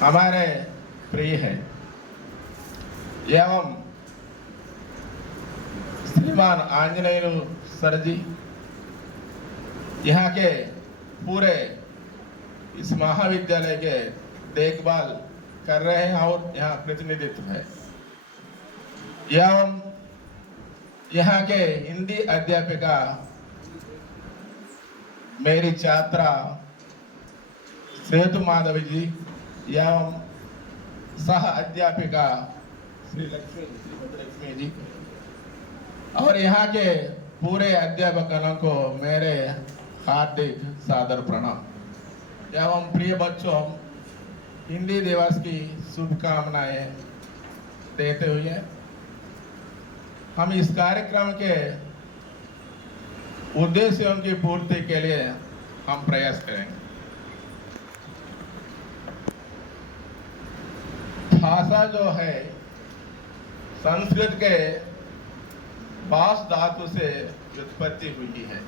हमारे प्रिय है एवं श्रीमान आंजनेय सर जी यहाँ के पूरे इस महाविद्यालय के देखभाल कर रहे हैं और यहाँ प्रतिनिधित्व है एवं यहाँ के हिंदी अध्यापिका मेरी छात्रा सेतु माधवी जी एवं सह अध्यापिका श्रीमती लक्ष्मी जी और यहाँ के पूरे अध्यापकों को मेरे हार्दिक सादर प्रणाम एवं प्रिय बच्चों हिंदी दिवस की शुभकामनाएं देते हुए हम इस कार्यक्रम के उद्देश्यों की पूर्ति के लिए हम प्रयास करेंगे। भाषा जो है संस्कृत के बास धातु से उत्पत्ति हुई है।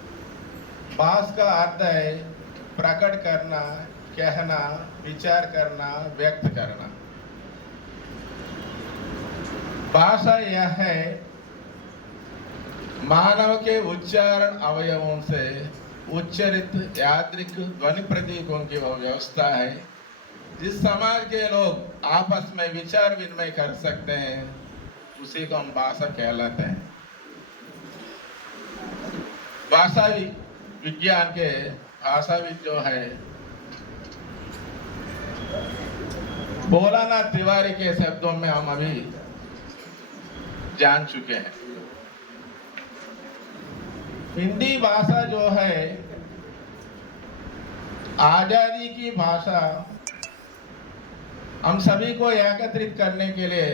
बास का अर्थ है प्रकट करना, कहना, विचार करना, व्यक्त करना। भाषा यह है मानव के उच्चारण अवयवों से उच्चरित यादृक ध्वनि प्रतीकों की वह व्यवस्था है जिस समाज के लोग आपस में विचार विनिमय कर सकते हैं उसी को हम भाषा कहलाते हैं। भाषा विज्ञान के भाषाविद जो है भोलानाथ तिवारी के शब्दों में हम अभी जान चुके हैं। हिंदी भाषा जो है आजादी की भाषा हम सभी को एकत्रित करने के लिए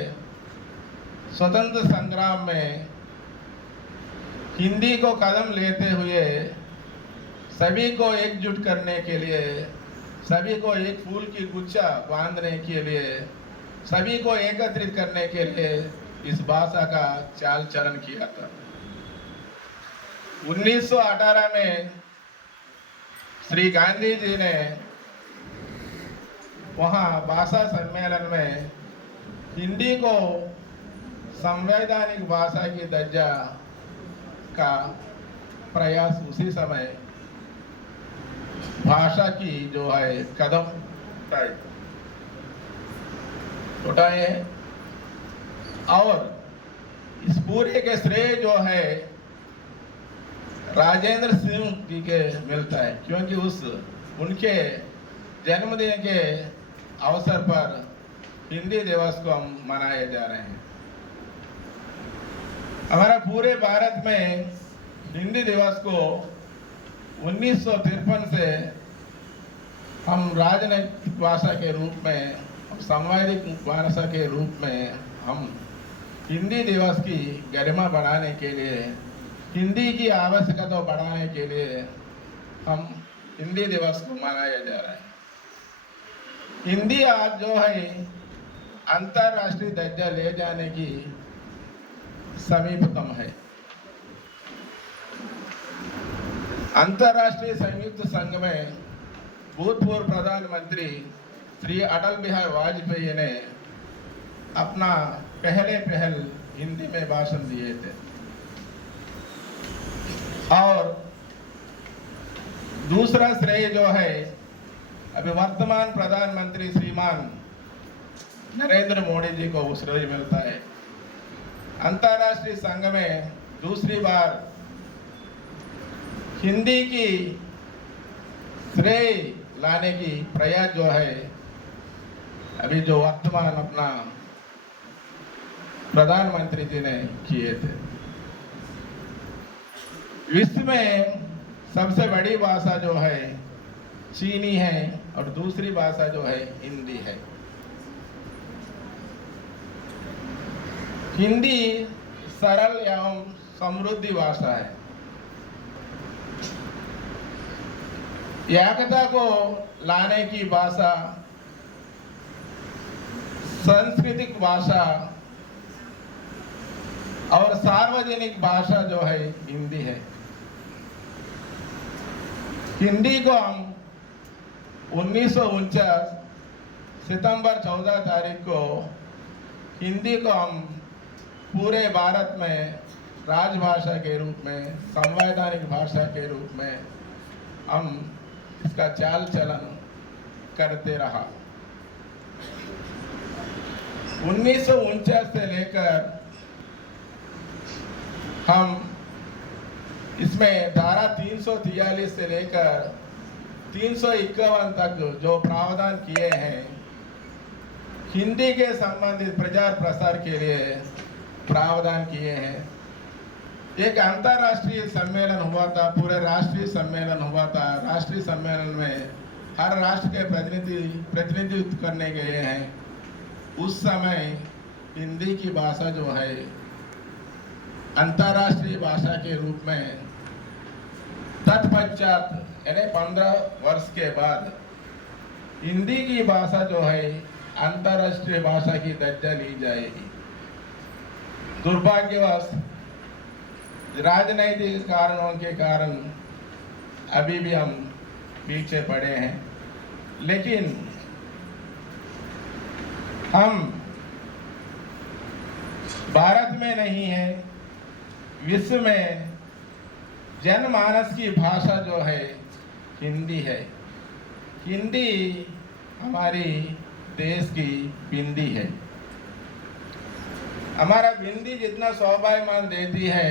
स्वतंत्र संग्राम में हिंदी को कदम लेते हुए सभी को एकजुट करने के लिए, सभी को एक फूल की गुच्छा बांधने के लिए, सभी को एकत्रित करने के लिए इस भाषा का चाल चलन किया था। 1918 में श्री गांधी जी ने वहाँ भाषा सम्मेलन में हिंदी को संवैधानिक भाषा की दर्जा का प्रयास उसी समय भाषा की जो है कदम उठाए हैं और इस पूरे के श्रेय जो है राजेंद्र सिंह जी के मिलता है क्योंकि उनके जन्मदिन के अवसर पर हिंदी दिवस को हम मनाए जा रहे हैं। हमारा पूरे भारत में हिंदी दिवस को 1953 से हम राजनैतिक भाषा के रूप में, संवैधानिक भाषा के रूप में हम हिंदी दिवस की गरिमा बढ़ाने के लिए, हिंदी की आवश्यकता बढ़ाने के लिए हम हिंदी दिवस को मनाया जा रहा है। हिंदी आज जो है अंतर्राष्ट्रीय दर्जा ले जाने की समीपतम है। अंतर्राष्ट्रीय संयुक्त संघ में भूतपूर्व प्रधानमंत्री श्री अटल बिहारी वाजपेयी ने अपना पहल हिंदी में भाषण दिए थे और दूसरा श्रेय जो है अभी वर्तमान प्रधानमंत्री श्रीमान नरेंद्र मोदी जी को श्रेय मिलता है। अंतर्राष्ट्रीय संघ में दूसरी बार हिंदी की श्रेय लाने की प्रयास जो है अभी जो वर्तमान अपना प्रधानमंत्री जी ने किए थे। विश्व में सबसे बड़ी भाषा जो है चीनी है और दूसरी भाषा जो है हिंदी है। हिंदी सरल एवं समृद्धि भाषा है। एकता को लाने की भाषा, सांस्कृतिक भाषा और सार्वजनिक भाषा जो है हिंदी है। हिंदी को हम 1949 सितंबर 14 तारीख को हिंदी को हम पूरे भारत में राजभाषा के रूप में, संवैधानिक भाषा के रूप में हम इसका चाल चलन करते रहा। 1949 से लेकर हम इसमें धारा 343 से लेकर 351 तक जो प्रावधान किए हैं, हिंदी के संबंधित प्रचार प्रसार के लिए प्रावधान किए हैं। एक अंतर्राष्ट्रीय सम्मेलन हुआ था, पूरे राष्ट्रीय सम्मेलन हुआ था। राष्ट्रीय सम्मेलन में हर राष्ट्र के प्रतिनिधित्व करने गए हैं। उस समय हिंदी की भाषा जो है अंतर्राष्ट्रीय भाषा के रूप में तत्पश्चात यानी 15 वर्ष के बाद हिंदी की भाषा जो है अंतर्राष्ट्रीय भाषा की दर्जा ली जाएगी। दुर्भाग्यवश राजनीतिक कारणों के कारण अभी भी हम पीछे पड़े हैं, लेकिन हम भारत में नहीं है, विश्व में जनमानस की भाषा जो है हिंदी है। हिंदी हमारी देश की बिंदी है। हमारा बिंदी जितना स्वाभिमान देती है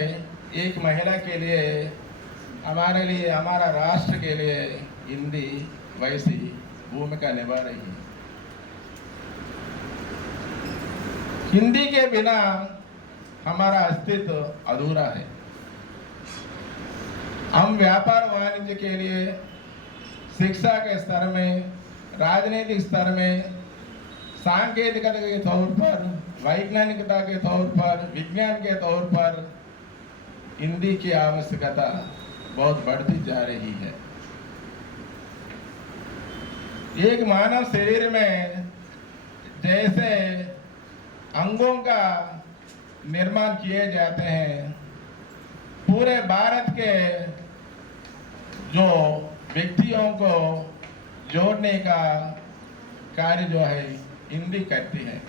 एक महिला के लिए, हमारे लिए, हमारा राष्ट्र के लिए हिंदी वैसी भूमिका निभा रही है। हिंदी के बिना हमारा अस्तित्व अधूरा है। हम व्यापार वाणिज्य के लिए, शिक्षा के स्तर में, राजनीतिक स्तर में, सांकेतिकता के तौर पर, वैज्ञानिकता के तौर पर, विज्ञान के तौर पर हिंदी की आवश्यकता बहुत बढ़ती जा रही है। एक मानव शरीर में जैसे अंगों का निर्माण किए जाते हैं, पूरे भारत के जो व्यक्तियों को जोड़ने का कार्य जो है हिंदी करती है।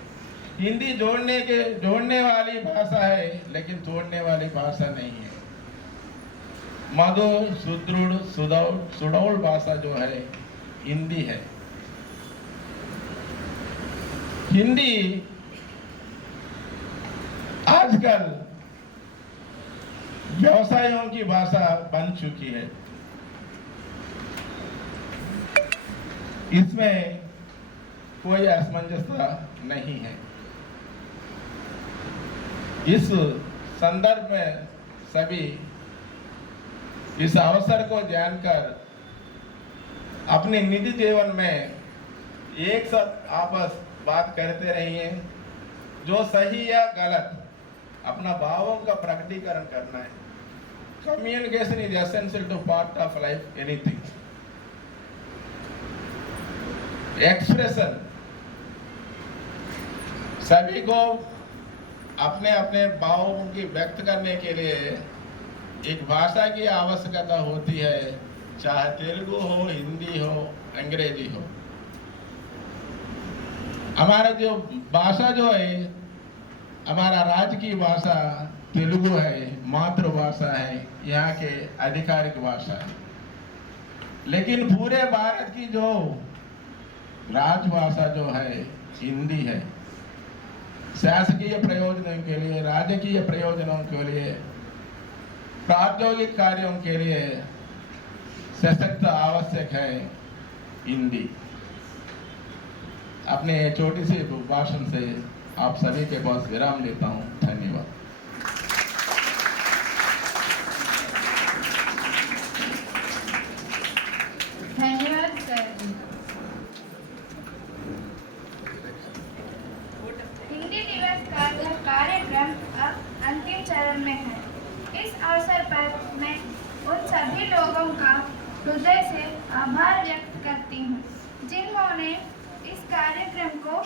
हिंदी जोड़ने वाली भाषा है, लेकिन तोड़ने वाली भाषा नहीं है। मधुर, सुदृढ़, सुडौल भाषा जो है हिंदी है। हिंदी आजकल व्यवसायों की भाषा बन चुकी है। इसमें कोई असमंजसता नहीं है। इस संदर्भ में सभी इस अवसर को जानकर अपने निजी जीवन में एक साथ आपस बात करते रहिए। जो सही या गलत अपना भावों का प्रकटीकरण करना है। Communication is essential to part of life anything. Expression सभी को अपने अपने भावों की व्यक्त करने के लिए एक भाषा की आवश्यकता होती है, चाहे तेलुगु हो, हिंदी हो, अंग्रेजी हो। हमारा जो भाषा जो है, हमारा राज्य की भाषा तेलुगु है, मातृभाषा है, यहाँ के आधिकारिक भाषा है। लेकिन पूरे भारत की जो राजभाषा जो है हिंदी है। शासकीय प्रयोजनों के लिए, राजकीय प्रयोजनों के लिए, प्राद्योगिक कार्यों के लिए सशक्त आवश्यक है हिंदी। अपने छोटी सी भाषण से आप सभी के पास विराम लेता हूँ। धन्यवाद। धन्यवाद सर। हिंदी दिवस का यह कार्यक्रम अब अंतिम चरण में है। इस अवसर पर मैं उन सभी लोगों का हृदय से आभार व्यक्त करती हूँ जिन्होंने इस कार्यक्रम को